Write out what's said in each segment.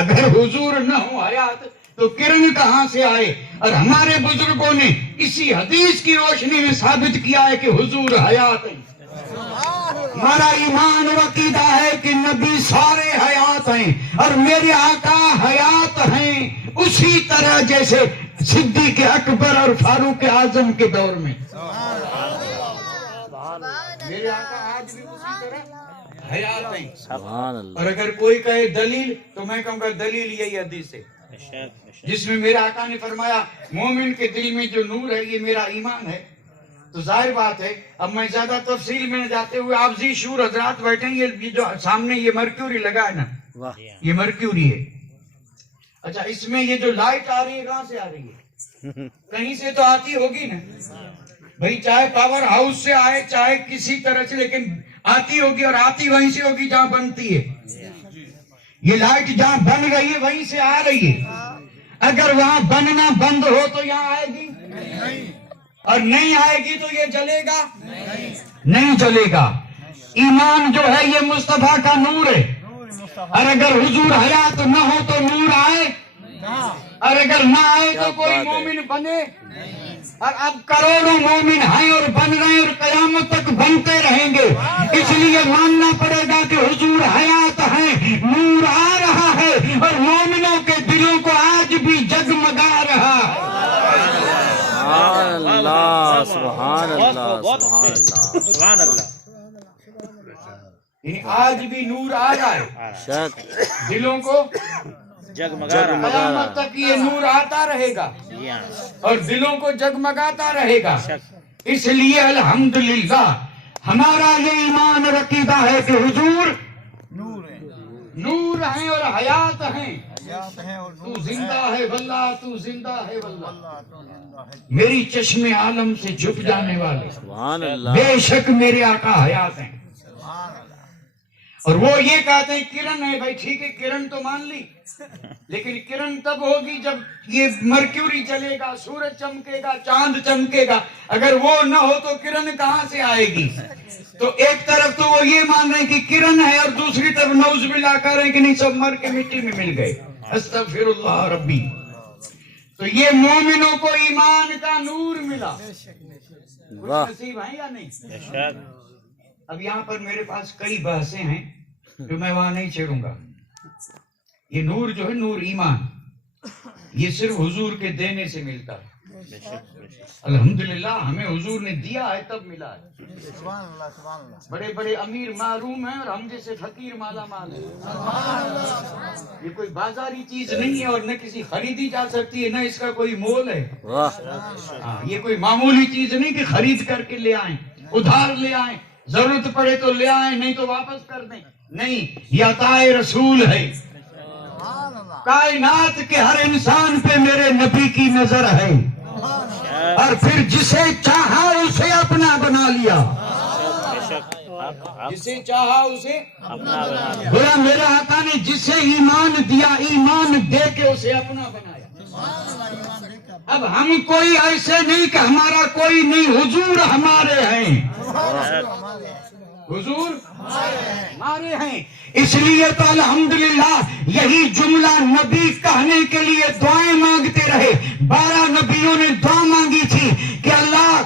اگر حضور نہ ہو حیات تو کرن کہاں سے آئے؟ اور ہمارے بزرگوں نے اسی حدیث کی روشنی میں ثابت کیا ہے کہ حضور حیات ہیں۔ ہمارا ایمان و عقیدہ ہے کہ نبی سارے حیات ہیں اور میرے آقا حیات ہیں اسی طرح جیسے صدیق اکبر اور فاروق اعظم کے دور میں۔ میرے آقا آج بھی اسی طرح حیات ہیں۔ اور اگر کوئی کہے دلیل تو میں کہوں گا دلیل یہی حدیث ہے جس میں میرے آقا نے فرمایا مومن کے دل میں جو نور ہے یہ میرا ایمان ہے۔ تو ظاہر بات ہے، اب میں زیادہ تفصیل میں جاتے ہوئے آپ ذی شعور حضرات بیٹھیں، یہ جو سامنے یہ مرکیوری لگا ہے نا، یہ مرکیوری ہے۔ اچھا اس میں یہ جو لائٹ آ رہی ہے کہاں سے آ رہی ہے؟ کہیں سے تو آتی ہوگی نا بھئی، چاہے پاور ہاؤس سے آئے چاہے کسی طرح سے، لیکن آتی ہوگی اور آتی وہیں سے ہوگی جہاں بنتی ہے۔ یہ لائٹ جہاں بن رہی ہے وہیں سے آ رہی ہے۔ اگر وہاں بننا بند ہو تو یہاں آئے گی اور نہیں آئے گی تو یہ جلے گا نہیں جلے گا۔ ایمان جو ہے یہ مصطفیٰ کا نور ہے، اور اگر حضور حیات نہ ہو تو نور آئے، اور اگر نہ آئے تو کوئی مومن بنے۔ اور اب کروڑوں مومن ہیں اور بن رہے ہیں اور قیامت تک بنتے رہیں گے، اس لیے ماننا پڑے گا کہ حضور حیات ہیں، نور آ رہا ہے اور مومنوں کے دلوں کو آج بھی جگمگا رہا ہے۔ سبحان اللہ، سبحان اللہ، سبحان اللہ۔ یعنی آج بھی نور آ رہا ہے، دلوں کو جگمگا رہا، قیامت تک یہ نور آتا رہے گا اور دلوں کو جگمگاتا رہے گا۔ اس لیے الحمدللہ ہمارا یہ ایمان اور عقیدہ ہے کہ حضور نور ہیں اور حیات ہیں۔ تو زندہ ہے واللہ، تو زندہ ہے واللہ، میری چشم عالم سے چھپ جانے والے سبحان اللہ۔ بے شک میرے آقا حیات ہیں۔ اور وہ یہ کہتے ہیں کرن ہے، بھائی ٹھیک ہے کرن تو مان لی، لیکن کرن تب ہوگی جب یہ مرکیوری چلے گا، سورج چمکے گا، چاند چمکے گا۔ اگر وہ نہ ہو تو کرن کہاں سے آئے گی؟ تو ایک طرف تو وہ یہ مان رہے ہیں کہ کرن ہے اور دوسری طرف نعوذ باللہ کہہ رہے ہیں کہ نہیں سب مر کے مٹی میں مل گئے، استغفر اللہ ربی۔ تو یہ مومنوں کو ایمان کا نور ملا، خوش نصیب ہیں یا نہیں؟ اب یہاں پر میرے پاس کئی بحثیں ہیں جو میں وہاں نہیں چھیڑوں گا۔ یہ نور جو ہے نور ایمان، یہ صرف حضور کے دینے سے ملتا ہے۔ الحمدللہ ہمیں حضور نے دیا ہے تب ملا ہے۔ بڑے بڑے امیر محروم ہیں اور ہم جیسے فقیر مالا مال ہیں۔ یہ کوئی بازاری چیز نہیں ہے اور نہ کسی خریدی جا سکتی ہے، نہ اس کا کوئی مول ہے۔ یہ کوئی معمولی چیز نہیں کہ خرید کر کے لے آئیں، ادھار لے آئیں، ضرورت پڑے تو لے آئیں نہیں تو واپس کر دیں، نہیں، یہ عطا رسول ہے۔ کائنات کے ہر انسان پہ میرے نبی کی نظر ہے، اور پھر جسے چاہا اسے اپنا بنا لیا، جسے چاہا اسے اپنا بنا لیا۔ گویا میرے آقا نے جسے ایمان دیا، ایمان دے کے اسے اپنا بنایا۔ اب ہم کوئی ایسے نہیں کہ ہمارا کوئی نہیں، حضور ہمارے ہیں، حضور ہمارے ہیں۔ اس لیے تو الحمدللہ یہی جملہ نبی کہنے کے لیے دعائیں مانگتے رہے۔ 12 نبیوں نے دعا مانگی تھی کہ اللہ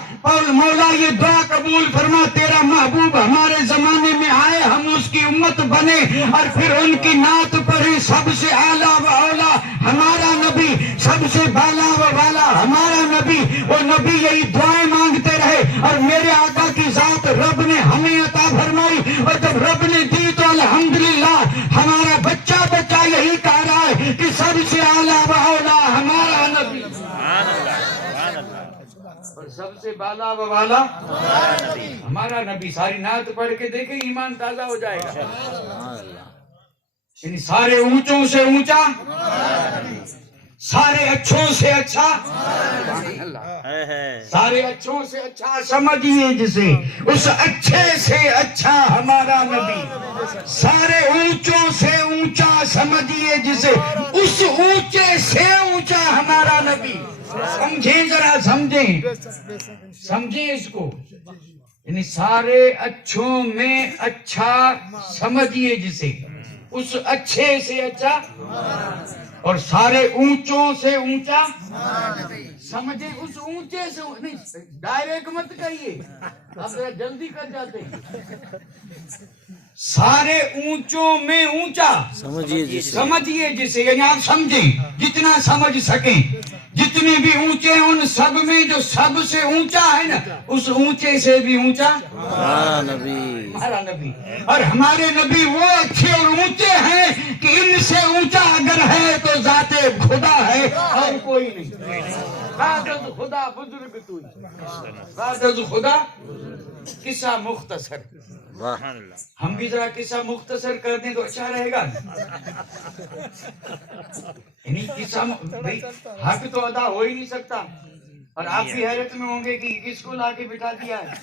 مولا یہ دعا قبول فرما، تیرا محبوب ہمارے زمانے میں آئے، ہم اس کی امت بنے اور پھر ان کی نعت پڑھیں۔ سب سے اعلیٰ و اولا ہمارا نبی، سب سے بالا و بالا ہمارا نبی۔ وہ نبی یہی دعائیں مانگتے رہے اور میرے آقا کی ذات رب نے ہمیں عطا فرمائی، اور جب رب نے دی تو الحمدللہ ہمارا بچہ بچہ یہی کہہ رہا ہے کہ سب سے اعلیٰ و اولا ہمارا نبی، اور سب سے بالا و بالا ہمارا نبی۔ ساری نعت پڑھ کے دیکھیں ایمان تازہ ہو جائے گا۔ یعنی سارے اونچوں سے اونچا، سارے اچھوں سے اچھا، سارے اچھوں سے اچھا سمجھیے جسے، اس اچھے سے اچھا ہمارا نبی۔ سارے اونچوں سے اونچا سمجھیے جسے، اس اونچے سے اونچا ہمارا نبی۔ سمجھیں ذرا، سمجھیں اس کو، یعنی سارے اچھوں میں اچھا سمجھیے جسے، اس اچھے سے اچھا اور سارے اونچوں سے اونچا سمجھے. اس اونچے سے نہیں ڈائریکٹ مت کہیے, آپ ذرا جلدی کر جاتے ہیں. سارے اونچوں میں اونچا سمجھیے جسے, یعنی آپ سمجھیں جتنا سمجھ سکیں. جتنے بھی اونچے ہیں ان سب میں جو سب سے اونچا ہے نا, اس اونچے سے بھی اونچا ہمارا نبی. اور ہمارے نبی وہ اچھے اور اونچے ہیں کہ ان سے اونچا اگر ہے تو ذات خدا ہے اور کوئی نہیں. بعد خدا بزرگ تو بعد خدا. قصہ مختصر, ہم بھی ذرا قصہ مختصر کر دیں تو اچھا رہے گا. یعنی قصہ بھائی حق تو ادا ہو ہی نہیں سکتا, اور آپ بھی حیرت میں ہوں گے کہ کس کو لا کے بٹھا دیا ہے.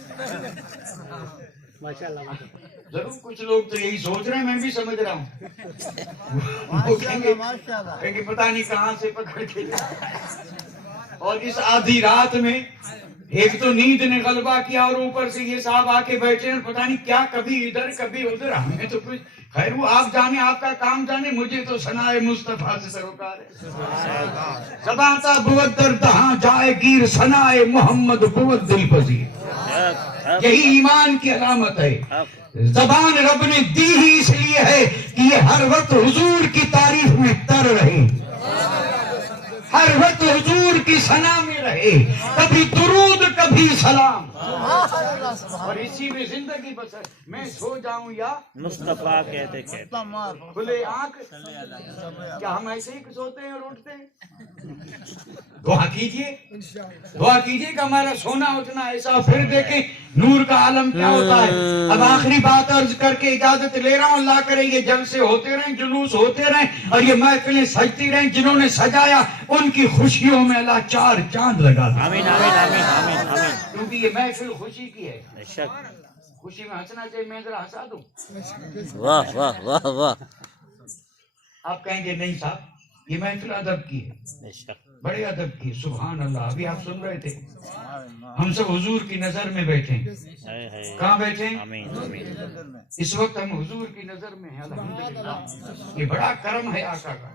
ضرور کچھ لوگ تو یہی سوچ رہے ہیں, میں بھی سمجھ رہا ہوں. وہ کہیں گے پتہ نہیں کہاں سے پکڑ کے. اور اس آدھی رات میں ایک تو نیند نے غلبہ کیا, اور اوپر سے یہ صاحب آ کے بیٹھے ہیں, پتہ نہیں کیا کبھی ادھر کبھی ادھر. ہمیں تو کچھ خیر وہ آپ جانے, آپ کا کام جانے, مجھے تو ثنائے مصطفیٰ سے سروکار ہے. زبان تا بود در دہاں جائے گیر, ثنائے محمد بود دل پذیر. یہی ایمان کی علامت ہے. زبان رب نے دی ہی اس لیے ہے کہ یہ ہر وقت حضور کی تعریف میں تر رہے, ہر وقت حضور کی ثنا میں رہے, کبھی درود کبھی سلام, اور اسی میں زندگی بسر. میں سو جاؤں یا مصطفیٰ کہتے کھلے آنکھ, کیا ہم ایسے ہی سوتے ہیں اور اٹھتے ہیں؟ دعا کیجئے, دعا کیجئے کہ ہمارا سونا اٹھنا ایسا. پھر دیکھیں نور کا عالم کیا ہوتا ہے. اب آخری بات عرض کر کے اجازت لے رہا ہوں. اللہ کرے یہ جلسے ہوتے رہیں, جلوس ہوتے رہیں, اور یہ محفلیں سجتی رہیں. جنہوں نے سجایا ان کی خوشیوں میں اللہ چار چاند لگا دے. آمین آمین آمین آمین آمین. کیونکہ یہ محفل خوشی کی ہے. بے شک. خوشی میں ہنسنا چاہیے. میں ذرا ہنسا دوں. واہ واہ واہ واہ. آپ کہیں گے نہیں صاحب یہ محفل ادب کی ہے. بے شک. بڑے ادب کی. سبحان اللہ. ابھی آپ سن رہے تھے, ہم سب حضور کی نظر میں بیٹھے ہیں. کہاں بیٹھے ہیں؟ آمین آمین. اس وقت ہم حضور کی نظر میں ہیں. الحمدللہ یہ بڑا کرم ہے آقا کا.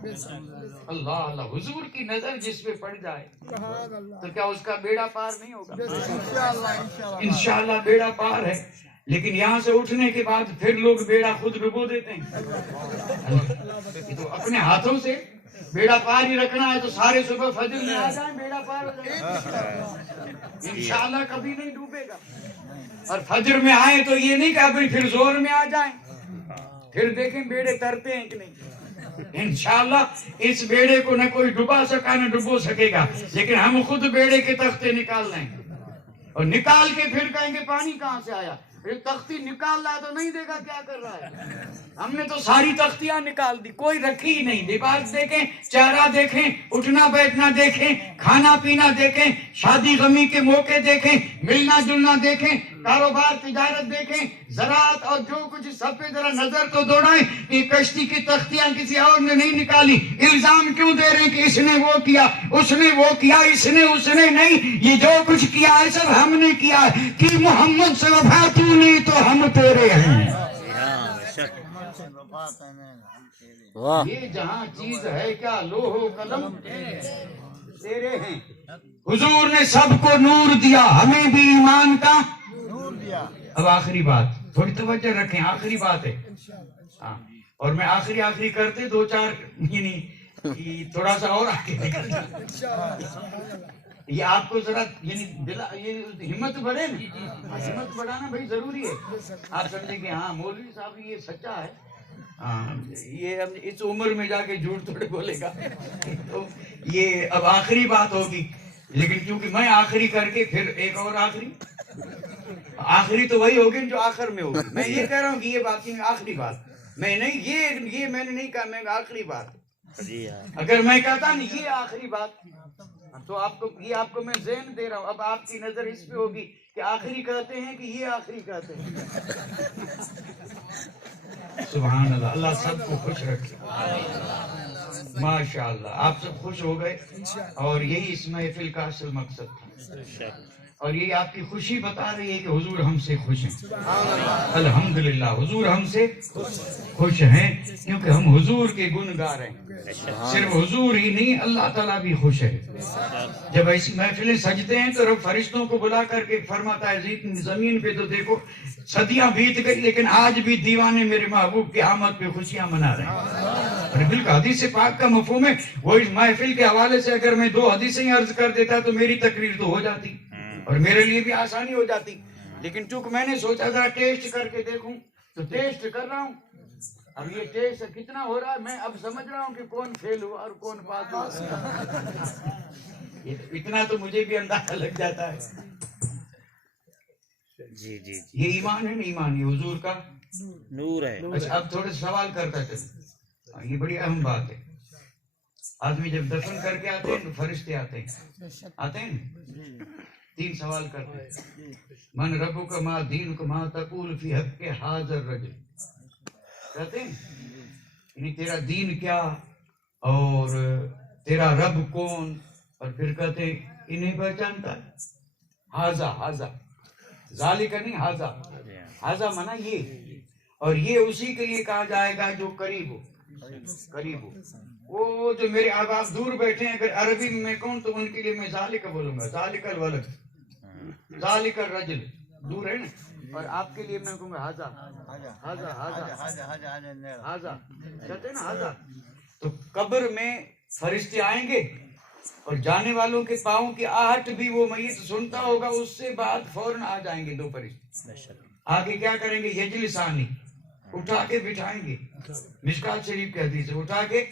اللہ اللہ, حضور کی نظر جس پہ پڑ جائے تو کیا اس کا بیڑا پار نہیں ہوگا؟ انشاءاللہ بیڑا پار ہے. لیکن یہاں سے اٹھنے کے بعد پھر لوگ بیڑا خود ڈبو دیتے ہیں. تو اپنے ہاتھوں سے بیڑا پار ہی رکھنا ہے تو سارے صبح فجر میں آ جائیں, بیڑا پار ہو جائے. انشاءاللہ کبھی نہیں ڈوبے گا. اور فجر میں آئے تو یہ نہیں کہ ابھی پھر زور میں آ جائیں, پھر دیکھیں بیڑے ترتے ہیں کہ نہیں. انشاءاللہ اس بیڑے کو نہ کوئی ڈبا سکا نہ ڈبو سکے گا, لیکن ہم خود بیڑے کے تختے نکال لیں گے, اور نکال کے پھر کہیں گے پانی کہاں سے آیا. تختی نکال رہا ہے تو نہیں دیکھا کیا کر رہا ہے. ہم نے تو ساری تختیاں نکال دی, کوئی رکھی ہی نہیں. لباس دیکھیں, چہرہ دیکھیں, اٹھنا بیٹھنا دیکھیں, کھانا پینا دیکھیں, شادی غمی کے موقع دیکھیں, ملنا جلنا دیکھیں, کاروبار تجارت دیکھیں, زراعت اور جو کچھ سب پہ ذرا نظر تو دوڑائیں کہ کشتی کی تختیاں کسی اور نے نہیں نکالی. الزام کیوں دے رہے ہیں کہ اس نے وہ کیا, اس نے وہ کیا, اس نے نہیں. یہ جو کچھ کیا ہے سب ہم نے کیا ہے. کہ محمد سے وفا تو نہیں تو ہم تیرے ہیں. یہ جہاں چیز ہے کیا لوح و قلم تیرے ہیں. حضور نے سب کو نور دیا, ہمیں بھی ایمان کا نور دیا. اب آخری بات, تھوڑی توجہ رکھیں, آخری بات ہے. ہاں, اور میں آخری کرتے دو چار, یعنی تھوڑا سا اور آگے یہ آپ کو ذرا یعنی ہمت بڑھے نا, ہمت بڑھانا بھائی ضروری ہے. آپ سمجھیں کہ ہاں مولوی صاحب یہ سچا ہے, ہاں یہ اس عمر میں جا کے جھوٹ تھوڑے بولے گا. تو یہ اب آخری بات ہوگی, لیکن کیونکہ میں آخری کر کے پھر ایک اور آخری تو وہی ہوگی جو آخر میں ہوگی. میں یہ کہہ رہا ہوں کہ یہ بات آخری بات میں نہیں, یہ میں نے نہیں کہا, میں آخری بات. اگر میں کہتا نہیں یہ آخری بات تو آپ کو میں ذہن دے رہا ہوں. اب آپ کی نظر اس پہ ہوگی کہ آخری کہتے ہیں کہ یہ آخری کہتے ہیں. سبحان اللہ. اللہ سب کو خوش رکھے. ماشاءاللہ آپ سب خوش ہو گئے, اور یہی اس محفل کا اصل مقصد تھا. اور یہ آپ کی خوشی بتا رہی ہے کہ حضور ہم سے خوش ہیں. الحمدللہ حضور ہم سے خوش ہیں کیونکہ ہم حضور کے گن گا رہے ہیں. صرف حضور ہی نہیں اللہ تعالیٰ بھی خوش ہے. جب ایسی محفلیں سجتے ہیں تو رب فرشتوں کو بلا کر کے فرماتا ہے زمین پہ تو دیکھو صدیاں بیت گئی لیکن آج بھی دیوانے میرے محبوب کی آمد پہ خوشیاں منا رہے ہیں. بالکل حدیث پاک کا مفہوم ہے. وہ اس محفل کے حوالے سے اگر میں 2 حدیثیں عرض کر دیتا تو میری تقریر تو ہو جاتی اور میرے لیے بھی آسانی ہو جاتی. لیکن چونکہ میں نے سوچا ذرا ٹیسٹ کر کے دیکھوں تو ٹیسٹ کر رہا ہوں. اب یہ ٹیسٹ کتنا ہو رہا ہے میں اب سمجھ رہا ہوں کہ کون فیل ہوا اور کون پاس ہوا. اتنا تو مجھے بھی اندازہ لگ جاتا ہے. جی جی یہ ایمان ہے نا, ایمان یہ حضور کا نور ہے. اچھا اب تھوڑے سوال کرتا چلیں, یہ بڑی اہم بات ہے. آدمی جب دفن کر کے آتے ہیں تو فرشتے آتے ہیں 3 سوال کرتے ہیں. من ربک ما دینک ما تقول فی حق حاضر رجل, کہتے ہیں یعنی تیرا دین کیا اور تیرا رب کون, اور پھر کہتے ہیں انہیں پہچانتا ہے. حاضا ذالک نہیں, حاضا منا یہ, اور یہ اسی کے لیے کہا جائے گا جو قریب ہو. وہ جو میرے احباب دور بیٹھے ہیں اگر عربی میں کہوں تو ان کے لیے میں ذالک بولوں گا, ذالک الولد, ذالک الرجل, دور ہے نا. اور آپ کے لیے میں کہوں گا حاضا کہتے ہیں نا حاضا. تو قبر میں فرشتے آئیں گے اور جانے والوں کے پاؤں کی آہٹ بھی وہ میت سنتا ہوگا, اس سے بعد فوراً آ جائیں گے 2 فرشتے. آگے کیا کریں گے, یجلسانی, اٹھا کے بٹھائیں گے. مشکات شریف کے حدیث ہے, اٹھا کے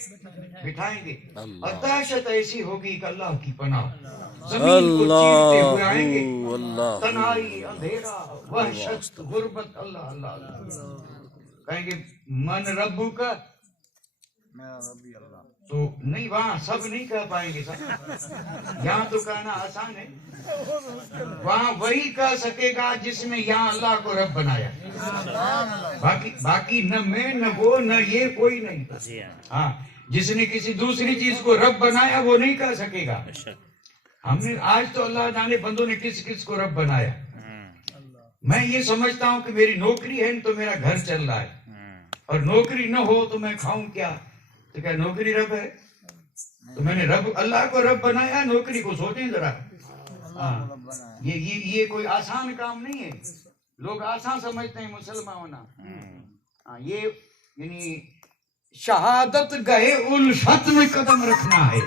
بٹھائیں گے. اور دہشت ایسی ہوگی کہ اللہ کی پناہ, زمین کو چیرتے ہوئے آئیں گے. تنہائی, اندھیرا, وحشت, غربت, اللہ کہیں گے من ربو کا, تو نہیں وہاں سب نہیں کہہ پائیں گے سب. یہاں تو کہنا آسان ہے, وہاں وہی کہہ سکے گا جس نے یہاں اللہ کو رب بنایا. باقی نہ میں نہ وہ نہ یہ کوئی نہیں. ہاں جس نے کسی دوسری چیز کو رب بنایا وہ نہیں کہہ سکے گا. ہم نے آج تو اللہ جانے بندوں نے کس کو رب بنایا. میں یہ سمجھتا ہوں کہ میری نوکری ہے تو میرا گھر چل رہا ہے, اور نوکری نہ ہو تو میں کھاؤں کیا. تو کیا نوکری رب ہے؟ تو میں نے اللہ کو رب بنایا, نوکری کو سوچیں ذرا. یہ کوئی آسان کام نہیں ہے. لوگ آسان سمجھتے ہیں مسلمان ہونا. یہ یعنی شہادت گہے الفت میں قدم رکھنا ہے,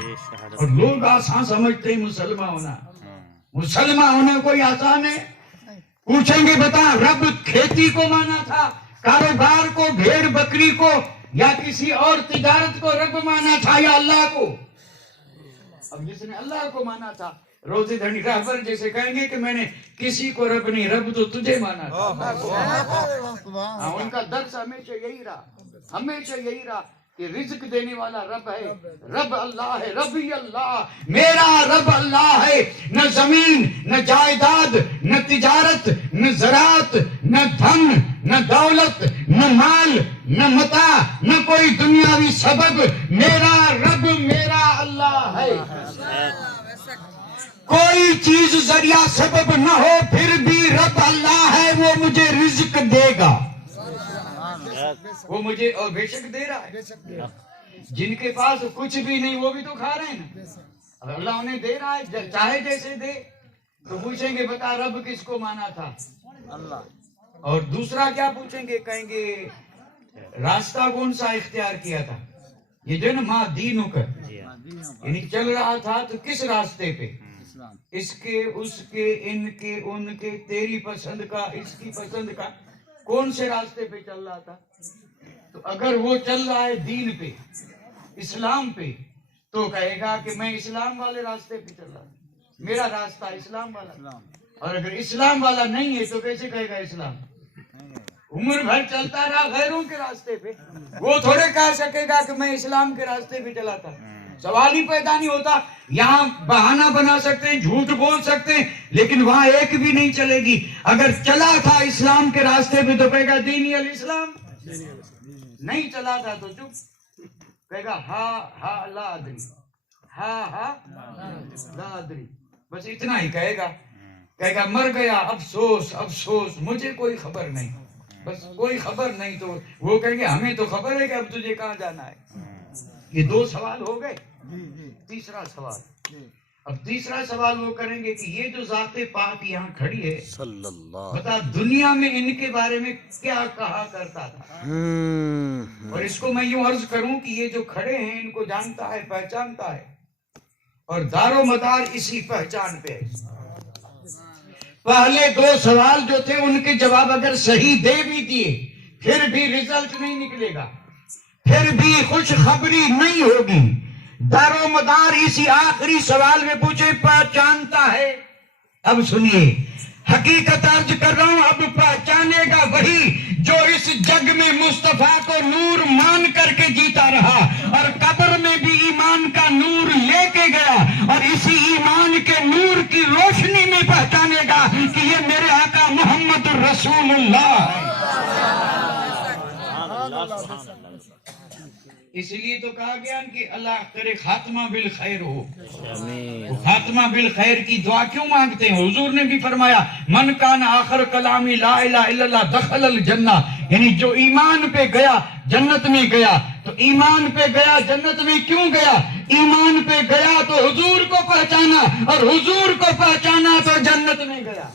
اور لوگ آسان سمجھتے ہیں مسلمان ہونا. مسلمان ہونا کوئی آسان ہے؟ پوچھیں گے بتا رب کھیتی کو مانا تھا, کاروبار کو, بھیڑ بکری کو, یا کسی اور تجارت کو رب مانا تھا, یا اللہ کو؟ اب جس نے اللہ کو مانا تھا, روزے دھنی رہبر جیسے کہیں گے کہ میں نے کسی کو رب نہیں, رب تو تجھے مانا تھا. ان کا درس ہمیشہ یہی رہا کہ رزق دینے والا رب ہے, رب اللہ ہے, ربی اللہ, میرا رب اللہ ہے. نہ زمین, نہ جائیداد, نہ تجارت, نہ زراعت, نہ دھن, نہ دولت, نہ مال, نہ متاع, نہ کوئی دنیاوی سبب. میرا رب میرا اللہ ہے. کوئی چیز ذریعہ سبب نہ ہو پھر بھی رب اللہ ہے, وہ مجھے رزق دے گا, وہ مجھے اور بے شک دے رہا ہے. جن کے پاس کچھ بھی نہیں وہ بھی تو کھا رہے ہیں نا. اب اللہ انہیں دے رہا ہے, چاہے جیسے دے. تو پوچھیں گے بتا رب کس کو مانا تھا؟ اللہ. اور دوسرا کیا پوچھیں گے, کہیں گے راستہ کون سا اختیار کیا تھا. یہ جو نا ماں دینوں کا یعنی چل رہا تھا تو کس راستے پہ, اس کے, اس کے, ان کے, ان کے, تیری پسند کا, اس کی پسند کا, کون سے راستے پہ چل رہا تھا. تو اگر وہ چل رہا ہے دین پہ, اسلام پہ, تو کہے گا کہ میں اسلام والے راستے پہ چل رہا ہوں, میرا راستہ اسلام والا. اور اگر اسلام والا نہیں ہے تو کیسے کہے گا اسلام؟ عمر بھر چلتا رہا غیروں کے راستے پہ, وہ تھوڑے کہہ سکے گا کہ میں اسلام کے راستے پہ چلا تھا. سوال ہی پیدا نہیں ہوتا. یہاں بہانہ بنا سکتے ہیں, جھوٹ بول سکتے ہیں, لیکن وہاں ایک بھی نہیں چلے گی. اگر چلا تھا اسلام کے راستے پہ تو کہے گا دینی الاسلام, نہیں چلا تھا تو چپ کہے گا ہا لا ادری, ہا لا ادری, بس اتنا ہی کہے گا. کہے گا مر گیا، افسوس افسوس، مجھے کوئی خبر نہیں، بس کوئی خبر نہیں. تو وہ کہیں گے ہمیں تو خبر ہے کہ اب تجھے کہاں جانا ہے. یہ 2 سوال ہو گئے. تیسرا سوال، اب تیسرا سوال وہ کریں گے کہ یہ جو ذات پاک یہاں کھڑی ہے، صلی اللہ بتا دنیا میں ان کے بارے میں کیا کہا کرتا تھا. اور اس کو میں یوں عرض کروں کہ یہ جو کھڑے ہیں ان کو جانتا ہے، پہچانتا ہے، اور دار و مدار اسی پہچان پہ ہے. پہلے 2 سوال جو تھے ان کے جواب اگر صحیح دے بھی دیے پھر بھی رزلٹ نہیں نکلے گا، پھر بھی خوشخبری نہیں ہوگی. دار و مدار اسی آخری سوال میں پوچھے پہچانتا ہے. اب سنیے، حقیقت عرض کر رہا ہوں، اب پہچانے گا وہی جو اس جگ میں مصطفیٰ کو نور مان کر کے جیتا رہا اور قبر میں بھی ایمان کا نور لے کے گیا، اور اسی ایمان کے نور کی روشنی میں پہچانے گا کہ یہ میرے آقا محمد رسول اللہ ہے. اس لیے تو کہا گیا کہ اللہ کرے خاتمہ بالخیر ہو. خاتمہ بالخیر کی دعا کیوں مانگتے ہیں؟ حضور نے بھی فرمایا من کان آخر کلامی لا الہ الا اللہ دخل الجنہ، یعنی جو ایمان پہ گیا جنت میں گیا. تو ایمان پہ گیا جنت میں کیوں گیا؟ ایمان پہ گیا تو حضور کو پہچانا، اور حضور کو پہچانا تو جنت میں گیا.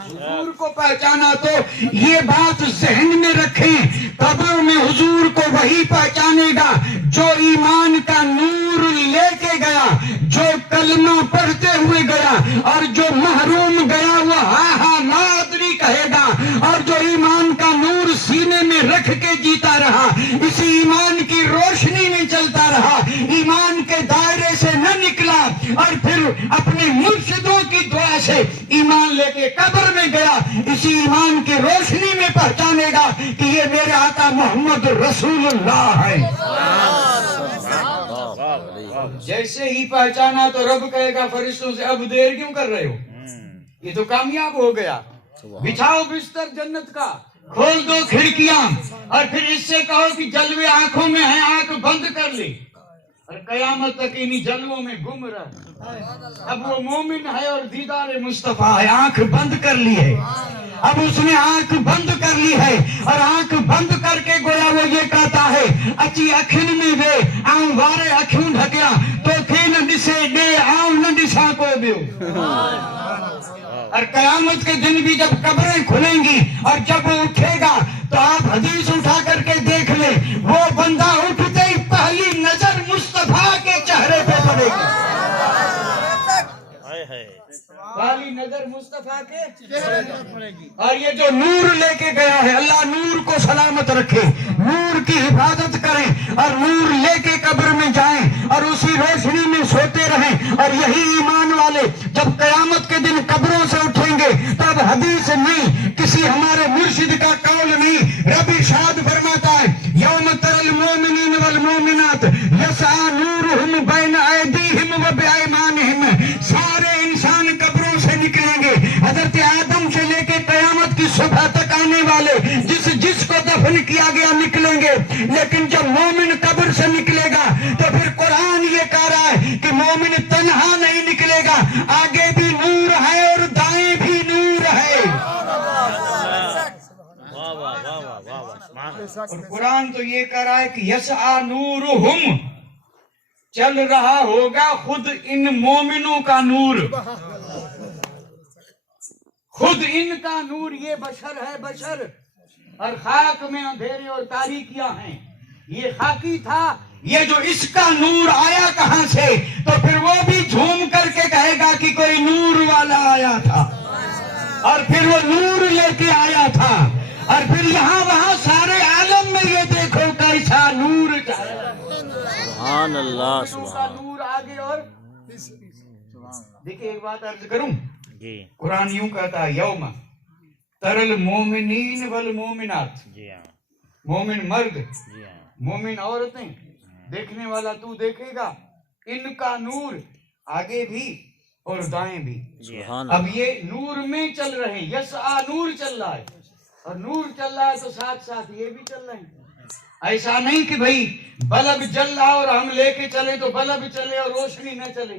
حضور کو پہچانا تو یہ بات ذہن میں رکھیں، قبر میں حضور کو وہی پہچانے گا جو ایمان کا نور لے کے گیا، جو کلمہ پڑھتے ہوئے گیا، اور جو محروم گیا وہ ہاں ہاں لا ادری کہے گا، اور جو ایمان کا نور سینے میں رکھ کے جیتا رہا، اسی ایمان کی روشنی میں چلتا رہا، ایمان کے دائرے سے نہ نکلا، اور پھر اپنے مرشدوں کی دعا سے ایمان لے کے قبر میں گیا، اسی ایمان کی روشنی میں پہچانے گا کہ یہ میرے آقا محمد رسول اللہ ہے. جیسے ہی پہچانا تو رب کہے گا فرشتوں سے اب دیر کیوں کر رہے ہو، یہ تو کامیاب ہو گیا. بچھاؤ بستر جنت کا، کھول دو کھڑکیاں، اور پھر اس سے کہو کہ جلوے آنکھوں میں ہیں، آنکھ بند کر لے، اور قیامت تک انہی جلووں میں گم رہا. اب وہ مومن ہے اور دیدار مصطفیٰ ہے، آنکھ بند کر لی ہے. اب اس نے آنکھ بند کر لی ہے، اور آنکھ بند کر کے گویا وہ یہ کہتا ہے اچھی اکھن میں وے آؤں وارے اکھوں ڈھکیا تو تھے نہ دسے دے آؤں نہ دسا کو بیو. اور قیامت کے دن بھی جب قبریں کھلیں گی اور جب وہ اٹھے گا تو آپ حدیث اٹھا کر کے دیکھ لیں، وہ بندہ اٹھتے ہی پہلی نظر مصطفیٰ کے چہرے پہ پڑے گی. پہلی نظر مصطفیٰ کے چہرے پہ پڑے گی. اور یہ جو نور لے کے گیا ہے، اللہ نور کو سلامت رکھے، نور کی حفاظت کریں، اور نور لے کے قبر میں جائیں اور اسی روشنی میں سوتے رہیں. اور یہی ایمان والے جب قیامت کے دن قبروں سے اٹھیں گے تب حدیث نہیں، کسی ہمارے مرشد کا قول نہیں، رب ارشاد فرماتا ہے یوم تر المؤمنین والمؤمنات یسعی نورہم بین ایدیہم و بایمانہم. سارے انسان قبروں سے نکلیں گے، حضرت آدم سے لے کے قیامت کی صبح تک آنے والے جس کو دفن کیا گیا نکلیں گے. لیکن جب مومن قبر سے نکلے گا تو پھر قرآن یہ کہہ رہا ہے کہ مومن تنہا نہیں نکلے گا، آگے بھی نور ہے اور دائیں بھی نور ہے. اور قرآن تو یہ کہہ رہا ہے کہ یسعی نورہم، چل رہا ہوگا خود ان مومنوں کا نور، خود ان کا نور. یہ بشر ہے بشر، اور خاک میں اندھیرے اور تاریکیاں ہیں، یہ خاکی تھا. یہ جو اس کا نور آیا کہاں سے؟ تو پھر وہ بھی جھوم کر کے کہے گا کہ کوئی نور والا آیا تھا، اور پھر وہ نور لے کے آیا تھا. اور پھر یہاں وہاں سارے عالم میں یہ دیکھو کیسا نور چاہے. سبحان اللہ، سبحان نور آگے. اور دیکھیں ایک بات عرض کروں، قرآن یوں کہتا ہے یوم ترل مومنین والمومنات، مومن مرد مومن عورتیں، دیکھنے والا تو دیکھے گا ان کا نور آگے بھی اور دائیں بھی. اب یہ نور میں چل رہے ہیں، یسعی نور چل رہا ہے، اور نور چل رہا ہے تو ساتھ ساتھ یہ بھی چل رہے ہیں. ایسا نہیں کہ بھئی بلب جل رہا اور ہم لے کے چلے تو بلب چلے اور روشنی نہ چلے.